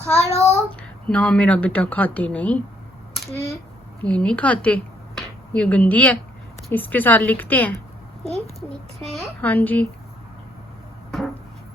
खा लो ना, मेरा बेटा खाते नहीं, ये नहीं खाते, ये गंदी है। इसके साथ लिखते हैं। लिख रहे हैं। हाँ जी।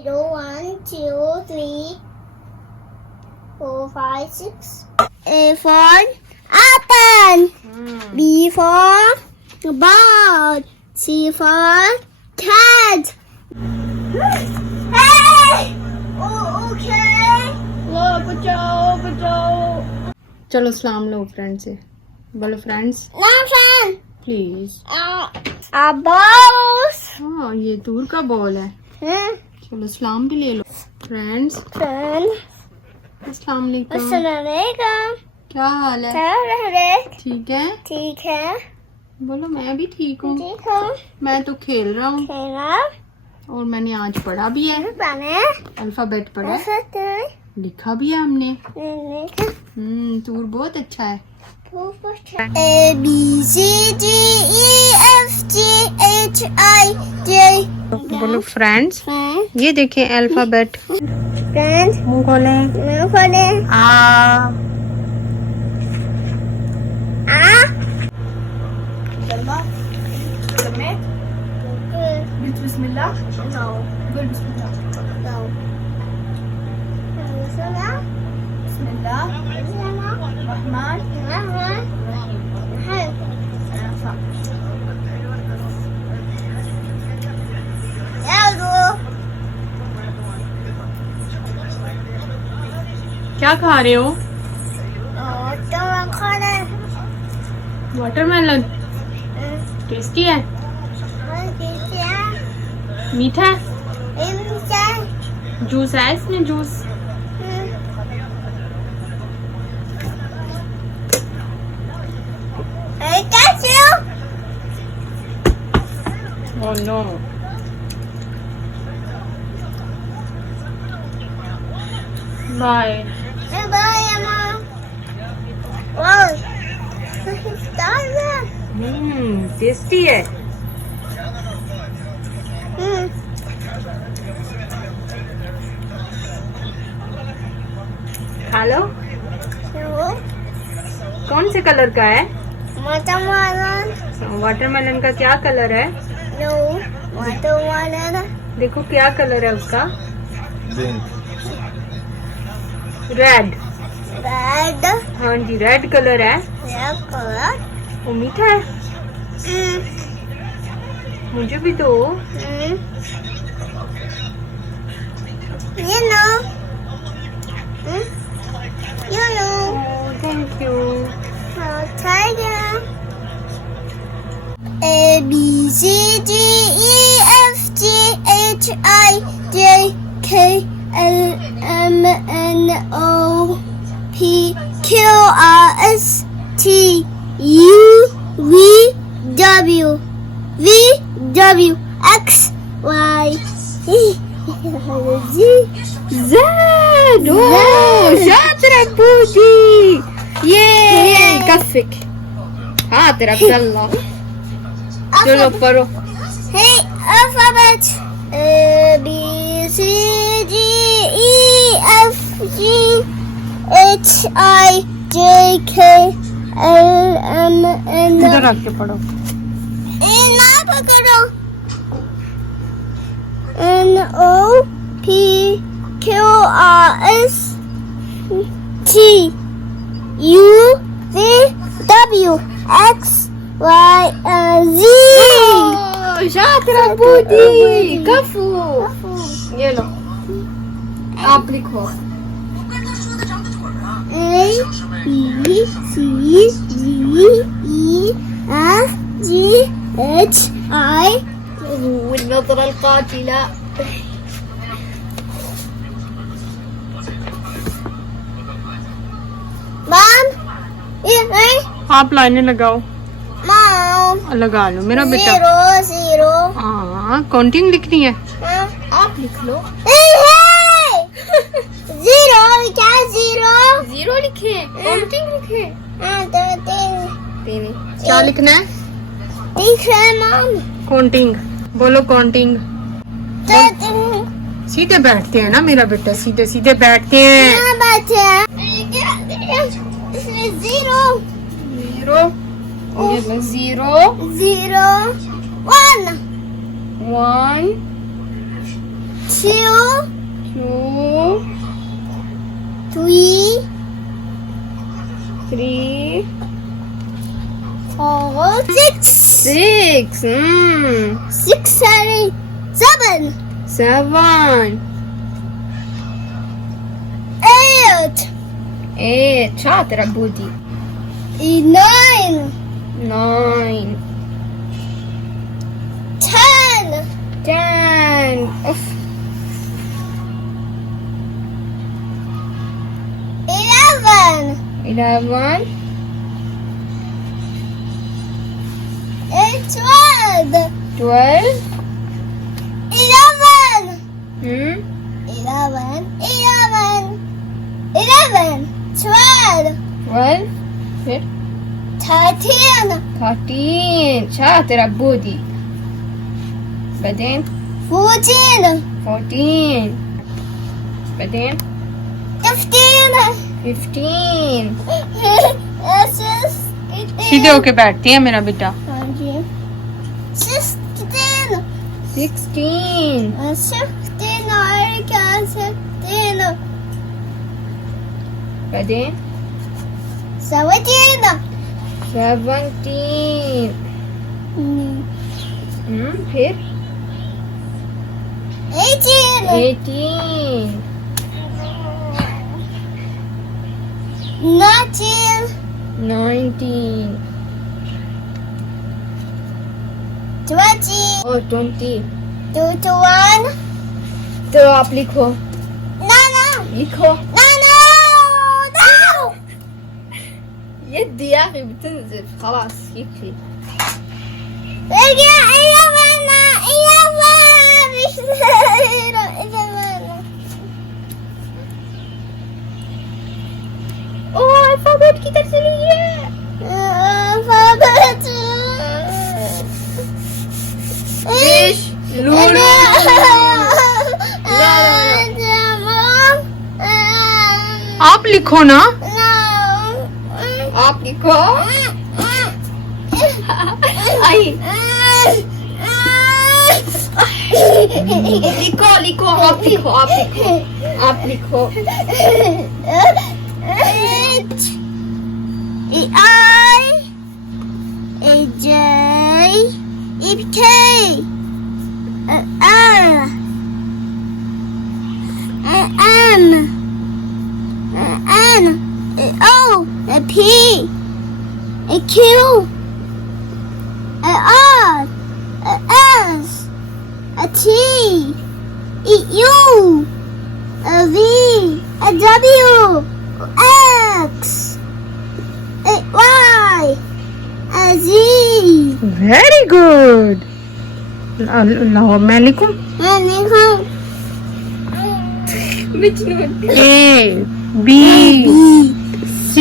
0 1 2 3 4 5 6 A for apple, B for ball, C for cat. Hey! Oh, okay. बचाओ। चलो सलाम लो फ्रेंड से, बोलो friends No friend. Please. A boss. हाँ, ये दूर का बॉल है। चलो सलाम भी ले लो फ्रेंड्स। Friend. अस्सलाम वालेकुम। अस्सलामुअलैकुम। क्या हाल है? क्या ठीक है? ठीक है। बोलो मैं भी ठीक हूँ। ठीक हूँ। मैं तो खेल रहा हूँ खेला और मैंने आज पढ़ा भी है, बने अल्फाबेट पढ़ा है, लिखा भी है हमने। तूर बहुत अच्छा है। A B C D E F G H I J। बोलो फ्रेंड्स, ये देखें अल्फाबेट। फ्रेंड्स मुंह खोलें। मुंह खोले। आ बिस्मिल्लाह। नो قول بسم الله. नो بسم الله الرحمن صح. क्या खा रहे हो? वाटरमेलन। टेस्टी है? मीठा है? जूस है इसमें? Juice oh no. Bye. Tasty है। खा लो। कौन से कलर का है? वाटरमेलन का क्या कलर है? देखो क्या कलर है उसका? रेड। रेड। हाँ जी, रेड कलर है। वो मीठा है। मुझे भी दो। Thank you. A B C D E F G H I J K L M N O P Q R S T U V W X Y Z. शातिर अबूजी। ये कफिक। हाँ तेरा अब्दुल्ला। चलो पढ़ो। Hey, alphabet. A B C D E F G H I J K L M N इधर आके पढ़ो। ना पकड़ो। N O P Q R S T U V W X Y Z. शातिर अबूजी। कफू। ये लो, आप लिखो। A B C D E F G H I. والنظرة القاتلة. Mom, आप लाइनें लगाओ। Mom. लगा लो मेरा बेटा। Zero. हाँ, काउंटिंग लिखनी है। आप लिख लो। Zero क्या zero? जीरो लिखे, काउंटिंग लिखे। हाँ तो तीन क्या लिखना है? दिख रहा है मॉम। काउंटिंग बोलो। काउंटिंग तो सीधे बैठते हैं ना मेरा बेटा, सीधे सीधे बैठते हैं। यहाँ बैठे हैं। इसमें 0 0 0 0 1 1 2 2 3 3 4 6 6 6 7 7 8 8 شاطر عبودي 9 9 10 10 اوف 11 11 12 12 11 hmm 11 11 12 12 فين 13 13 شاطر عبودي بعدين 14 14 بعدين 15 15 सीधे होके बैठते हैं मेरा बेटा। 16 16 16 بعدين 17 17 फिर 18 18 19 19 20 और 20 21 तो आप लिखो No लिखो يدي يا اخي بتنزف خلاص يكفي اوه الفابوت كي ترسليه ايش لولو आप लिखो ना। आप लिखो आई लिखो लिखो आप लिखो आप लिखो आप लिखो P A Q A R A S A T E U A V A W X A Y A Z. Very good. लाओ मैं लिखूं। مجنون A B C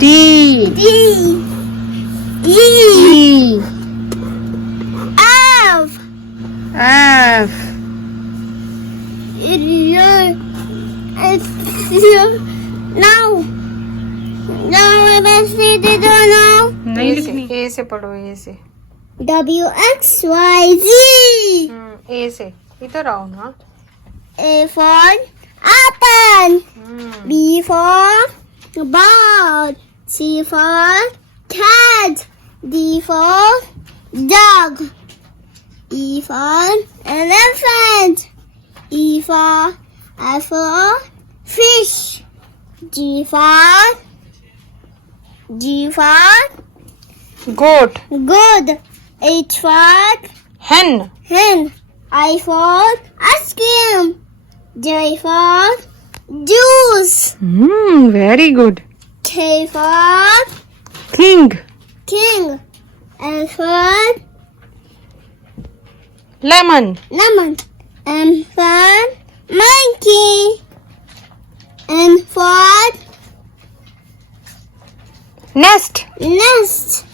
D D E F F नहीं लिखनी। A से पढ़ो, A से। W X Y Z. A से इधर आओ ना। A for apple. B for ball. C for cat. D for dog. E for elephant. E for fish. G for goat, good. H for hen, hen. I for ice cream. J for juice. very good. K for King, king. L for lemon, lemon. M for monkey. N for nest, nest.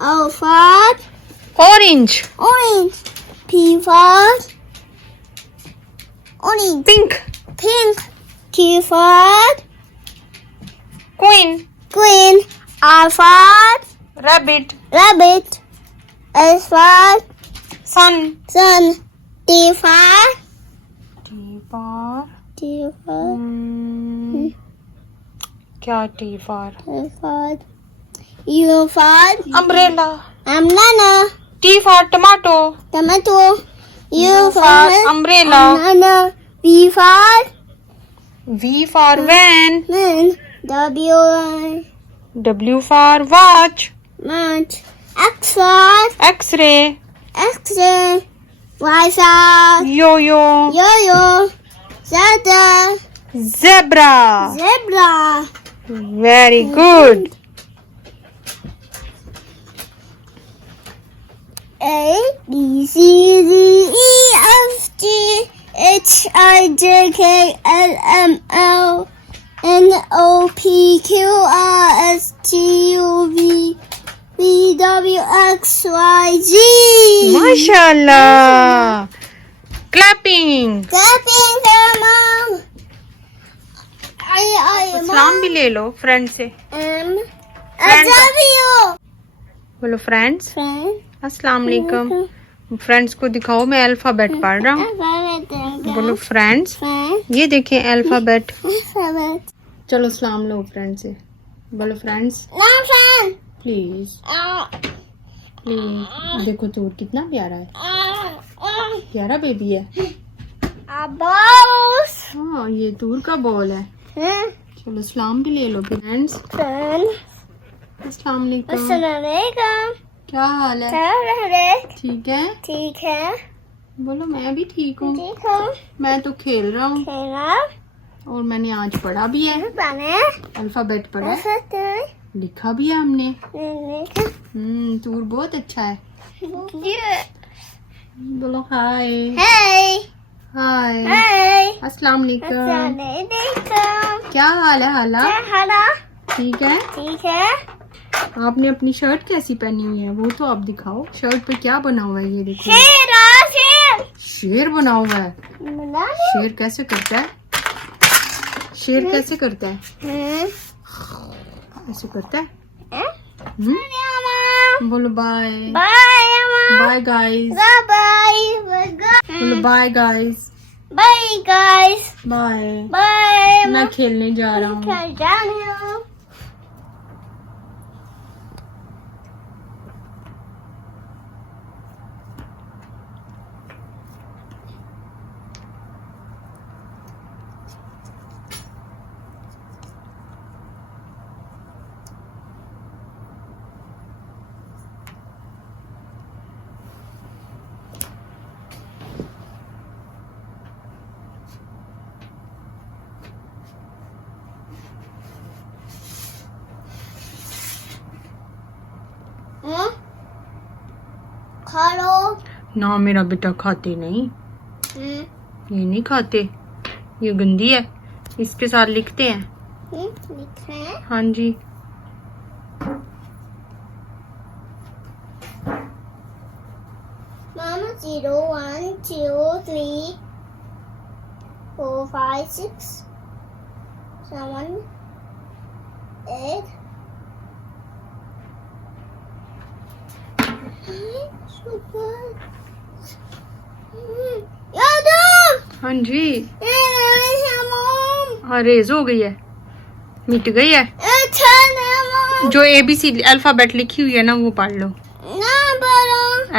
O for orange, orange. P for orange. Pink. Pink. Q for Queen. green. R for Rabbit. rabbit. S for Sun. sun. T for T for T for क्या T for? U for U for Umbrella. banana. T for tomato. Tomato. U for umbrella. banana. V for V for van. man. W W for watch. match. X for X-ray. X-ray. Y for Yo-yo. yo-yo. Z Zebra. zebra. Very good. A B C D E F G H I J K L M L N O P Q R S T U V W X Y Z. Mashallah. Clapping. Clapping for mom. I सलाम भी ले लो friend से. M I love you. बोलो friends. Friend. अस्सलाम वालेकुम. Friends को दिखाओ, मैं अल्फाबेट पढ़ रहा हूँ. बोलो फ्रेंड्स. Friend. ये देखें अल्फाबेट. Alphabet. चलो सलाम लो फ्रेंड से. बोलो friends. No friend. Please please. देखो तूर कितना प्यारा है. प्यारा बेबी है. A boss. हाँ ये तूर का बॉल है. चलो सलाम भी ले लो फ्रेंड्स. Friend. अस्सलाम वालेकुम. Assalamualaikum. क्या हाल है? Assalamualaikum. ठीक है. ठीक है. बोलो मैं भी ठीक हूँ. ठीक हूँ. मैं तो खेल रहा हूँ खेला. और मैंने आज पढ़ा भी है. बने. अल्फाबेट पढ़ा है, ऐसे लिखा भी है हमने. देखा. तूर बहुत अच्छा है. ये. बोलो हाय. Hey. हाय. Hey. अस्सलाम वालेकुम. Assalamualaikum. क्या हाल है हाला? हाला. ठीक है. ठीक है. आपने अपनी शर्ट कैसी पहनी हुई है वो तो आप दिखाओ. शर्ट पे क्या बना हुआ है ये देखो. शेर. शेर बना हुआ है. बना. शेर कैसे करता है? शेर कैसे करता है? ऐसे करता है. बोलो बाय. Bye guys. बोलो bye guys. Bye guys. Bye. Bye. मैं खेलने जा रहा हूँ. Daniel. खा लो. ना मेरा बेटा खाते नहीं. ये नहीं खाते. ये गंदी है. इसके साथ लिखते हैं. लिख रहे हैं. हाँ जी. Mama 0 1 2 3 4 5 6 7 8 हाँ जी. रेज हो गई है. मिट गई है. जो ABC अल्फाबेट लिखी हुई है ना वो पढ़ लो.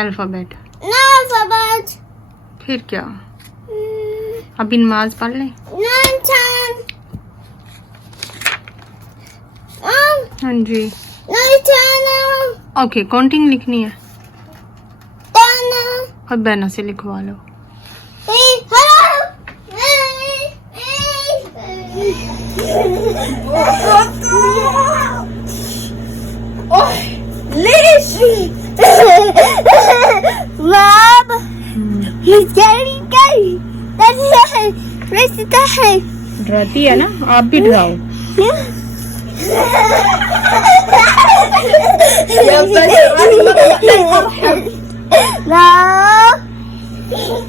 अल्फाबेट. फिर क्या? अभी नमाज पढ़ लें. हाँ जी. ओके काउंटिंग लिखनी है. और बैना से लिखवा लो. Mom, he's getting gay. That's it. Raise the head. डराती है ना. आप भी डराओ. No. Alice,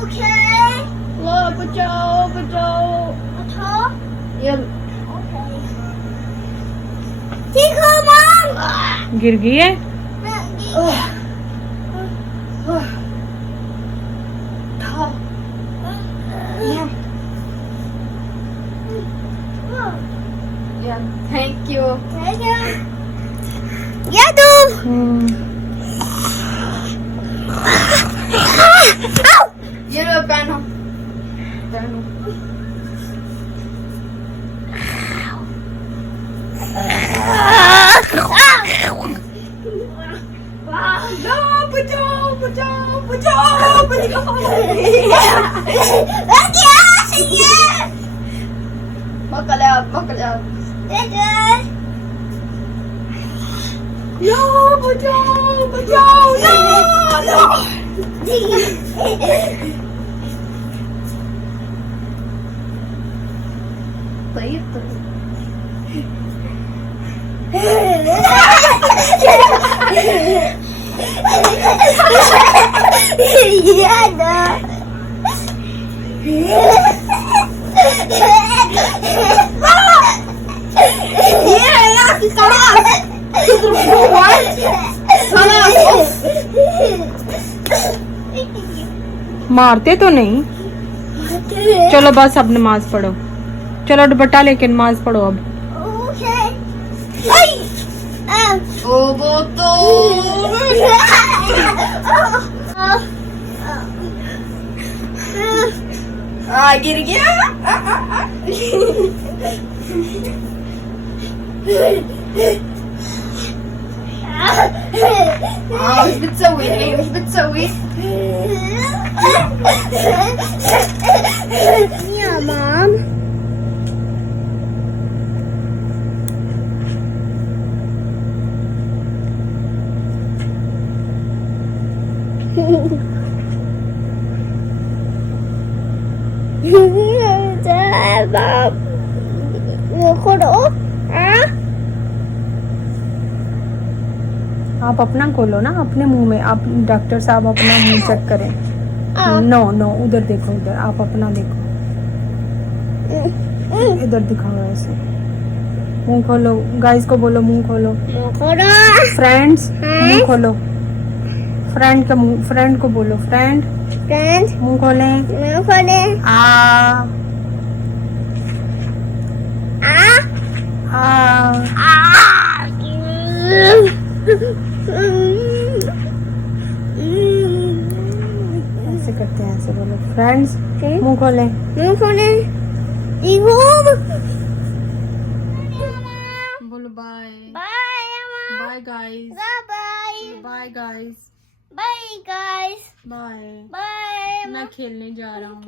Okay. Look, bachao. Yep. ठीक हो मॉम? गिर गई है। Yeah, thank you. या तुम ये लो पहनो। पकड़ आओ। No, बचाओ, no. मारते तो नहीं। चलो बस अब नमाज पढ़ो। चलो दुपट्टा लेके नमाज पढ़ो अब। वो तो गिर गया। وش بتسوي الحين؟ وش بتسوي؟ يا مام आप अपना खोलो ना, अपने मुंह में। आप डॉक्टर साहब अपना मुंह चेक करें। नो नो, उधर देखो, उधर आप अपना देखो, इधर दिखाओ ऐसे। मुंह खोलो, गाइस को बोलो मुंह खोलो। फ्रेंड्स मुंह खोलो। फ्रेंड को बोलो, फ्रेंड मुंह खोले। आ ऐसे करते हैं, ऐसे बोलो। फ्रेंड्स मुंह खोले। बोलो bye bye guys. Bye guys. Bye. मैं खेलने जा रहा हूँ।